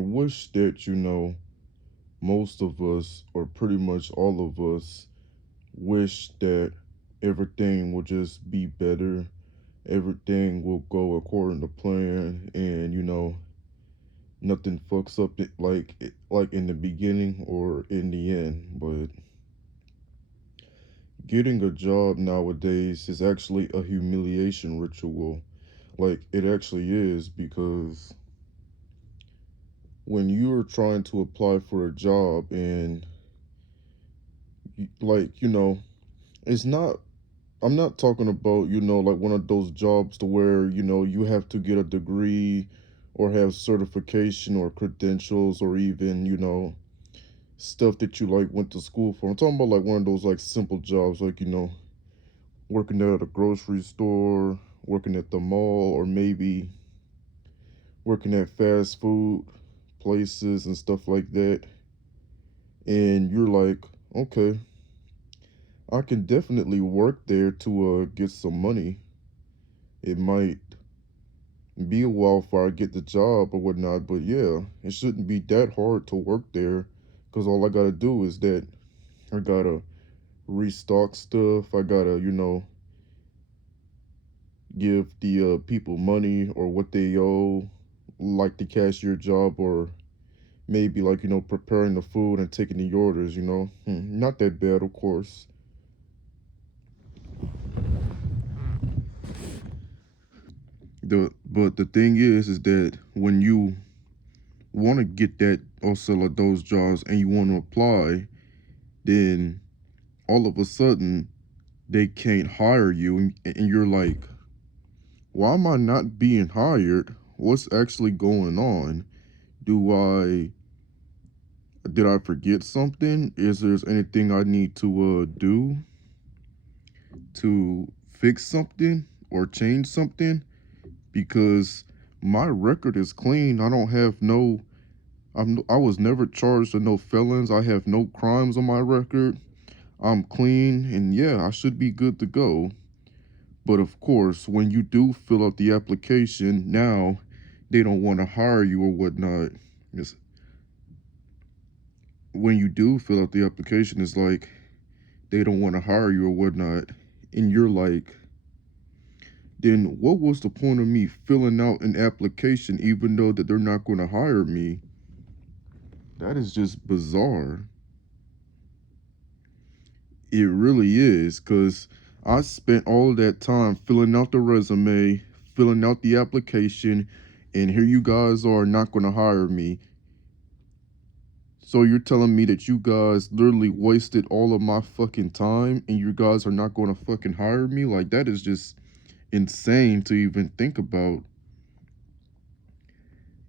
wish that, most of us, or pretty much all of us, wish that everything will just be better. Everything will go according to plan, and nothing fucks up like in the beginning or in the end. But getting a job nowadays is actually a humiliation ritual. Like it actually is, because when you're trying to apply for a job and it's not I'm not talking about, like one of those jobs to where, you have to get a degree or have certification or credentials or even, stuff that you like went to school for. I'm talking about like one of those like simple jobs, like, working at a grocery store, working at the mall, or maybe working at fast food places and stuff like that. And you're like, okay, I can definitely work there to get some money. It might be a while before I get the job or whatnot, but yeah, it shouldn't be that hard to work there, because all I gotta do is that I gotta restock stuff. I gotta, give the people money or what they owe, like the cashier job, or maybe like, preparing the food and taking the orders. Not that bad, of course. But the thing is that when you want to get that also like those jobs and you want to apply, then all of a sudden they can't hire you, and you're like, why am I not being hired? What's actually going on? Do I did I forget something? Is there anything I need to do to fix something or change something? Because my record is clean. I don't have no I was never charged with no felons. I have no crimes on my record. I'm clean, and yeah, I should be good to go. But of course, when you do fill out the application, now they don't want to hire you or whatnot. It's, when you do fill out the application, it's like they don't want to hire you or whatnot. And you're like, then what was the point of me filling out an application even though that they're not going to hire me? That is just bizarre. It really is, because I spent all that time filling out the resume, filling out the application, and here you guys are not going to hire me. So you're telling me that you guys literally wasted all of my fucking time and you guys are not going to fucking hire me? Like, that is just insane to even think about.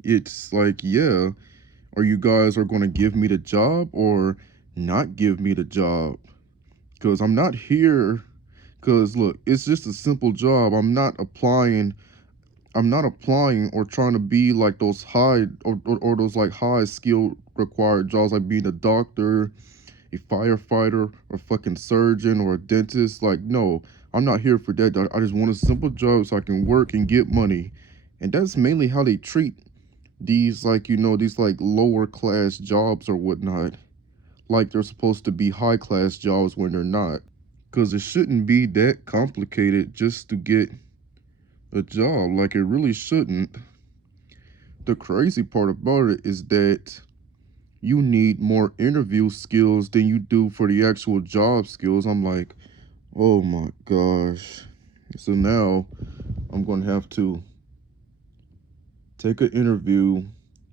It's like, yeah, are you guys are going to give me the job or not give me the job? Because I'm not here. Because look, it's just a simple job. I'm not applying or trying to be like those high or those like high skill required jobs, like being a doctor, a firefighter, or fucking surgeon, or a dentist. Like, no, I'm not here for that. I just want a simple job so I can work and get money. And that's mainly how they treat these, like, these like lower class jobs or whatnot. Like they're supposed to be high class jobs when they're not. Because it shouldn't be that complicated just to get a job. Like, it really shouldn't. The crazy part about it is that you need more interview skills than you do for the actual job skills. I'm like, oh my gosh. So now I'm going to have to take an interview,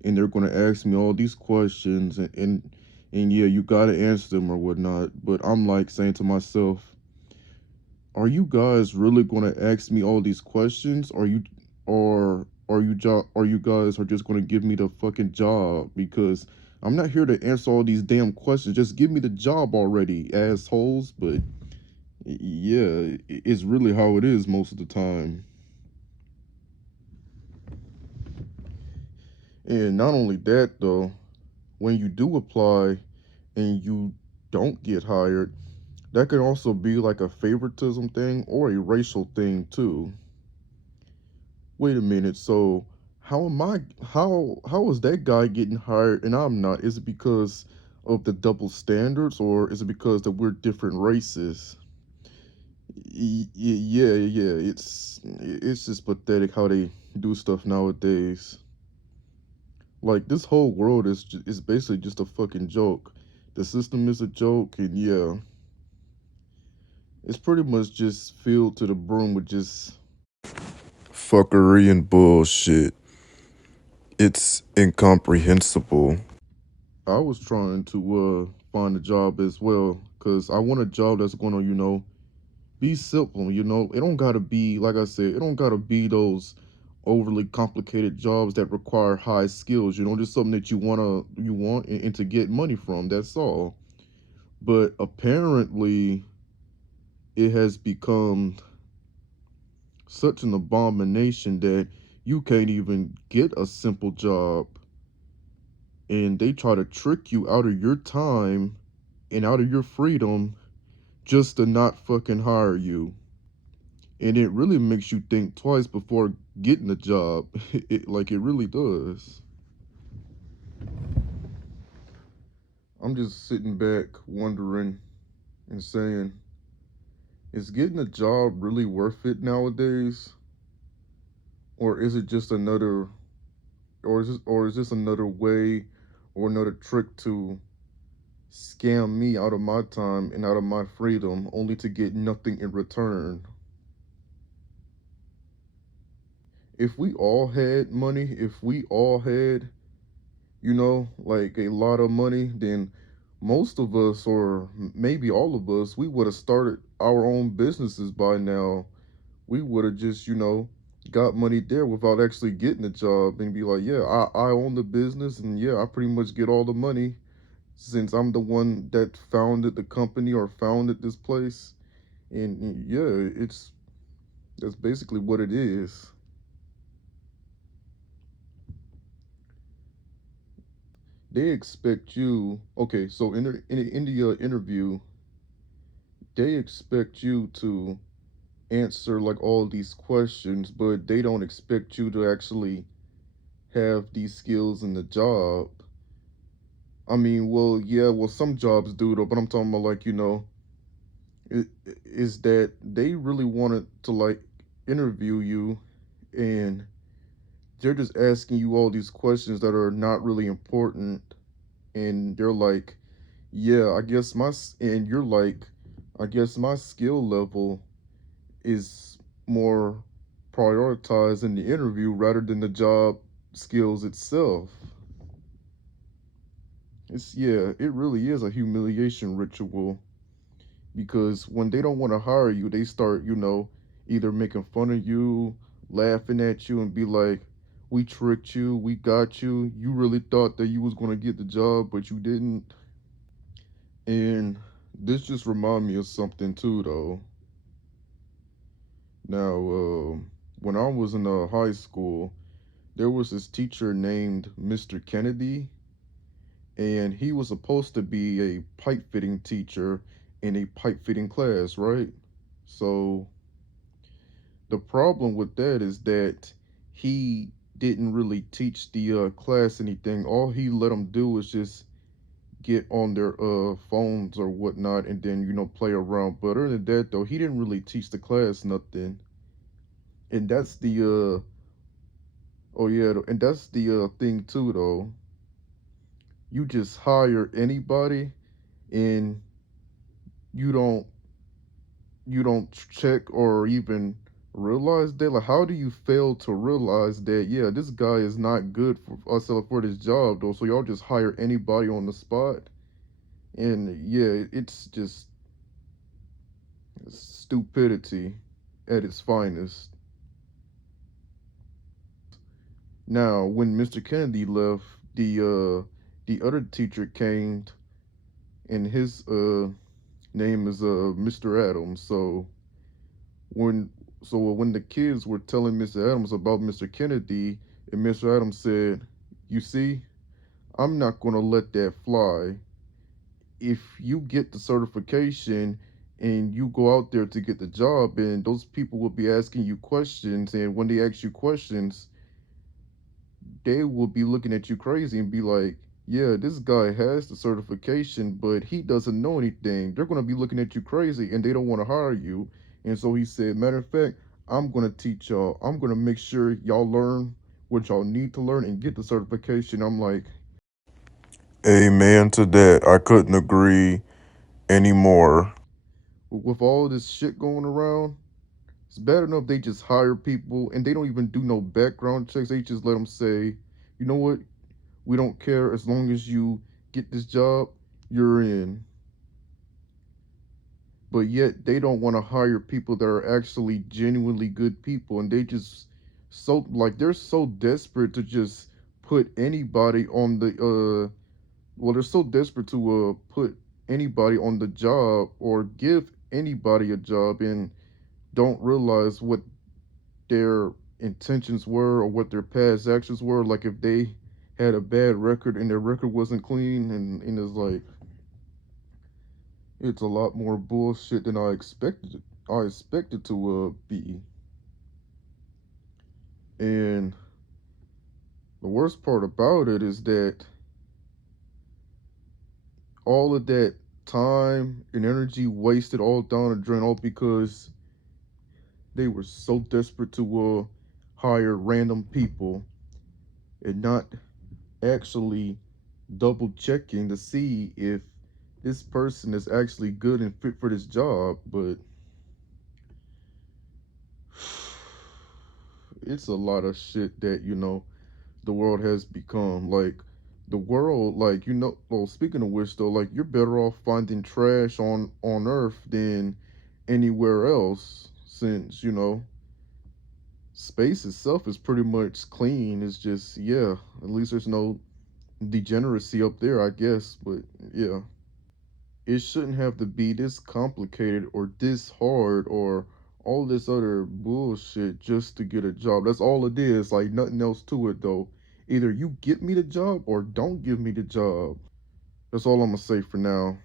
and they're going to ask me all these questions, and yeah, you got to answer them or whatnot. But I'm like saying to myself, are you guys really going to ask me all these questions? Are you guys are just going to give me the fucking job? Because I'm not here to answer all these damn questions. Just give me the job already, assholes. But yeah, it's really how it is most of the time. And not only that though, when you do apply and you don't get hired, that could also be like a favoritism thing or a racial thing too. Wait a minute, so how am I how is that guy getting hired and I'm not? Is it because of the double standards or is it because that we're different races? Yeah, yeah, it's just pathetic how they do stuff nowadays. Like this whole world is basically just a fucking joke. The system is a joke, and yeah, it's pretty much just filled to the brim with just fuckery and bullshit. It's incomprehensible. I was trying to find a job as well, cause I want a job that's gonna, be simple. It don't gotta be like I said. It don't gotta be those overly complicated jobs that require high skills. Just something that you want and to get money from. That's all. But apparently, it has become such an abomination that you can't even get a simple job, and they try to trick you out of your time and out of your freedom just to not fucking hire you. And it really makes you think twice before getting a job. Like it really does. I'm just sitting back wondering and saying, is getting a job really worth it nowadays? Or is it just another or is this another way or another trick to scam me out of my time and out of my freedom only to get nothing in return? If we all had money, if we all had like a lot of money, then most of us, or maybe all of us, we would have started our own businesses by now. We would have just, got money there without actually getting a job and be like, yeah, I own the business and yeah, I pretty much get all the money since I'm the one that founded the company or founded this place. And yeah, that's basically what it is. They expect you, okay, so in the interview, they expect you to answer like all these questions, but they don't expect you to actually have these skills in the job. I mean, well, yeah, well, some jobs do though, but I'm talking about like, it, is that they really wanted to like interview you and they're just asking you all these questions that are not really important. And they're like, yeah, and you're like, I guess my skill level is more prioritized in the interview rather than the job skills itself. Yeah, it really is a humiliation ritual because when they don't want to hire you, they start, either making fun of you, laughing at you, and be like, "We tricked you, we got you. You really thought that you was gonna get the job, but you didn't." And this just remind me of something too, though. Now, when I was in high school, there was this teacher named Mr. Kennedy, and he was supposed to be a pipe fitting teacher in a pipe fitting class, right? So the problem with that is that he didn't really teach the class anything. All he let them do was just get on their phones or whatnot and then play around. But other than that though, he didn't really teach the class nothing. And that's the oh yeah, and that's the thing too though. You just hire anybody and you don't check or even realize that. Like, how do you fail to realize that, yeah, this guy is not good for us for this job though, so y'all just hire anybody on the spot? And yeah, it's just stupidity at its finest. Now when Mr. Kennedy left, the other teacher came, and his name is Mr. Adams. When when the kids were telling Mr. Adams about Mr. Kennedy, and Mr. Adams said, "You see, I'm not going to let that fly. If you get the certification and you go out there to get the job, and those people will be asking you questions, and when they ask you questions, they will be looking at you crazy and be like, yeah, this guy has the certification, but he doesn't know anything. They're going to be looking at you crazy and they don't want to hire you. And so he said, matter of fact, I'm going to teach y'all. I'm going to make sure y'all learn what y'all need to learn and get the certification. I'm like, Amen to that. I couldn't agree anymore. with all this shit going around, it's bad enough they just hire people and they don't even do no background checks. They just let them say, you know what? We don't care as long as you get this job, you're in. But yet they don't want to hire people that are actually genuinely good people, and they just so like they're so desperate to just put anybody on the well, they're so desperate to put anybody on the job or give anybody a job and don't realize what their intentions were or what their past actions were. Like if they had a bad record and their record wasn't clean, and it's like it's a lot more bullshit than I expected to be. And the worst part about it is that all of that time and energy wasted all down the drain, all because they were so desperate to hire random people and not actually double checking to see if this person is actually good and fit for this job. But it's a lot of shit that, the world has become. Like, the world, like, well, speaking of which, though, like, you're better off finding trash on Earth than anywhere else, since, space itself is pretty much clean. It's just, yeah, at least there's no degeneracy up there, I guess. But yeah, it shouldn't have to be this complicated or this hard or all this other bullshit just to get a job. That's all it is. Like nothing else to it though. Either you get me the job or don't give me the job. That's all I'm gonna say for now.